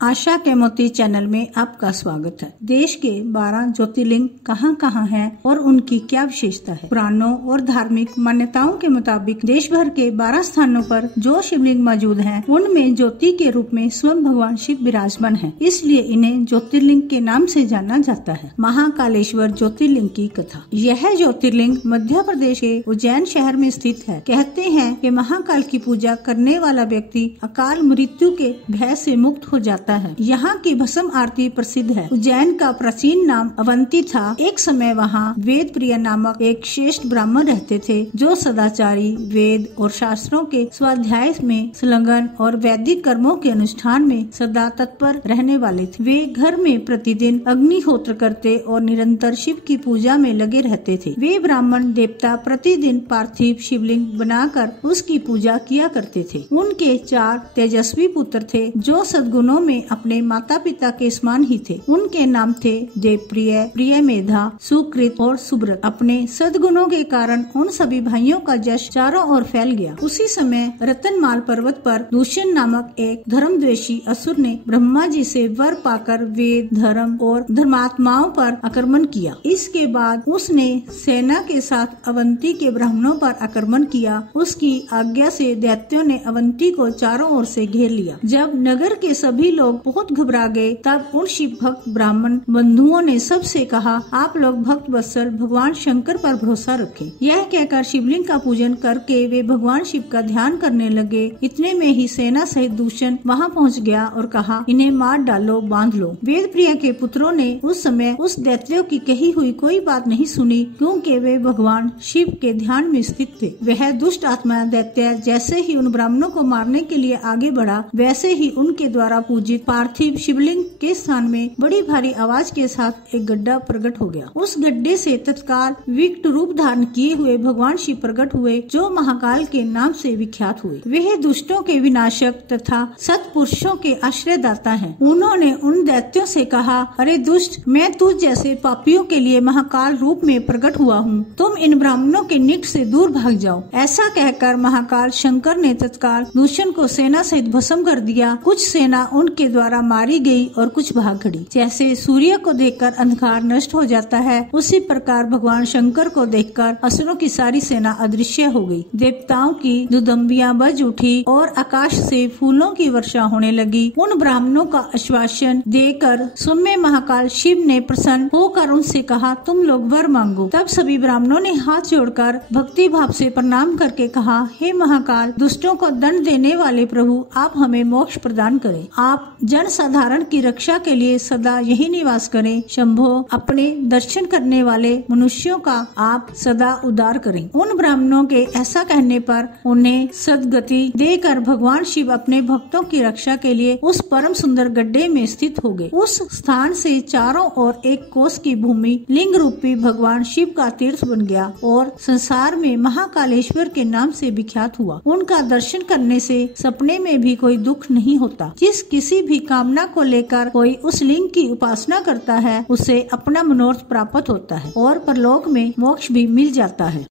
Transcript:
आशा के मोती चैनल में आपका स्वागत है। देश के 12 ज्योतिर्लिंग कहाँ कहाँ हैं और उनकी क्या विशेषता है। पुराणों और धार्मिक मान्यताओं के मुताबिक देश भर के 12 स्थानों पर जो शिवलिंग मौजूद हैं, उनमें ज्योति के रूप में स्वयं भगवान शिव विराजमान हैं। इसलिए इन्हें ज्योतिर्लिंग के नाम से जाना जाता है। महाकालेश्वर ज्योतिर्लिंग की कथा। यह ज्योतिर्लिंग मध्य प्रदेश के उज्जैन शहर में स्थित है। कहते हैं कि महाकाल की पूजा करने वाला व्यक्ति अकाल मृत्यु के भय से मुक्त हो जाता है। यहाँ की भस्म आरती प्रसिद्ध है। उज्जैन का प्राचीन नाम अवंती था। एक समय वहाँ वेद प्रिय नामक एक श्रेष्ठ ब्राह्मण रहते थे, जो सदाचारी, वेद और शास्त्रों के स्वाध्याय में संलग्न और वैदिक कर्मों के अनुष्ठान में सदा तत्पर रहने वाले थे। वे घर में प्रतिदिन अग्निहोत्र करते और निरंतर शिव की पूजा में लगे रहते थे। वे ब्राह्मण देवता प्रतिदिन पार्थिव शिवलिंग बनाकर उसकी पूजा किया करते थे। उनके 4 तेजस्वी पुत्र थे, जो सद्गुणों में अपने माता पिता के समान ही थे। उनके नाम थे देवप्रिय, प्रियमेधा, सुकृत और सुब्रत। अपने सद्गुणों के कारण उन सभी भाइयों का यश चारों ओर फैल गया। उसी समय रतनमाल पर्वत पर दूषण नामक एक धर्मद्वेषी असुर ने ब्रह्मा जी से वर पाकर वेद, धर्म और धर्मात्माओं पर आक्रमण किया। इसके बाद उसने सेना के साथ अवंती के ब्राह्मणों पर आक्रमण किया। उसकी आज्ञा से दैत्यों ने अवंती को चारों ओर से घेर लिया। जब नगर के सभी लोग बहुत घबरा गए, तब उन शिव भक्त ब्राह्मण बंधुओं ने सबसे कहा, आप लोग भक्त वत्सल भगवान शंकर पर भरोसा रखें। यह कहकर शिवलिंग का पूजन करके वे भगवान शिव का ध्यान करने लगे। इतने में ही सेना सहित दूषण वहां पहुंच गया और कहा, इन्हें मार डालो, बांध लो। वेद प्रिय के पुत्रों ने उस समय उस दैत्यों की कही हुई कोई बात नहीं सुनी, क्योंकि वे भगवान शिव के ध्यान में स्थित थे। वह दुष्ट आत्मा दैत्य जैसे ही उन ब्राह्मणों को मारने के लिए आगे बढ़ा, वैसे ही उनके द्वारा पूजित पार्थिव शिवलिंग के स्थान में बड़ी भारी आवाज के साथ एक गड्ढा प्रकट हो गया। उस गड्ढे से तत्काल विकट रूप धारण किए हुए भगवान शिव प्रकट हुए, जो महाकाल के नाम से विख्यात हुए। वे दुष्टों के विनाशक तथा सत्पुरुषों के आश्रयदाता हैं। उन्होंने उन दैत्यों से कहा, अरे दुष्ट, मैं तुझ जैसे पापियों के लिए महाकाल रूप में प्रकट हुआ हूँ। तुम इन ब्राह्मणों के निकट से दूर भाग जाओ। ऐसा कहकर महाकाल शंकर ने तत्काल दूषण को सेना सहित भस्म कर दिया। कुछ सेना उनके द्वारा मारी गई और कुछ भाग खड़ी। जैसे सूर्य को देखकर अंधकार नष्ट हो जाता है, उसी प्रकार भगवान शंकर को देखकर असुरों की सारी सेना अदृश्य हो गई। देवताओं की दुदम्बियां बज उठी और आकाश से फूलों की वर्षा होने लगी। उन ब्राह्मणों का आश्वासन देकर सौम्य महाकाल शिव ने प्रसन्न होकर उनसे कहा, तुम लोग वर मांगो। तब सभी ब्राह्मणों ने हाथ जोड़कर भक्ति भाव से प्रणाम करके कहा, हे महाकाल, दुष्टों को दंड देने वाले प्रभु, आप हमें मोक्ष प्रदान करें। आप जन साधारण की रक्षा के लिए सदा यही निवास करें। शंभो, अपने दर्शन करने वाले मनुष्यों का आप सदा उद्धार करें। उन ब्राह्मणों के ऐसा कहने पर उन्हें सद्गति देकर भगवान शिव अपने भक्तों की रक्षा के लिए उस परम सुंदर गड्ढे में स्थित हो गए। उस स्थान से चारों ओर एक कोस की भूमि लिंग रूपी भगवान शिव का तीर्थ बन गया और संसार में महाकालेश्वर के नाम से विख्यात हुआ। उनका दर्शन करने से सपने में भी कोई दुख नहीं होता। जिस किसी भी कामना को लेकर कोई उस लिंग की उपासना करता है, उसे अपना मनोरथ प्राप्त होता है और परलोक में मोक्ष भी मिल जाता है।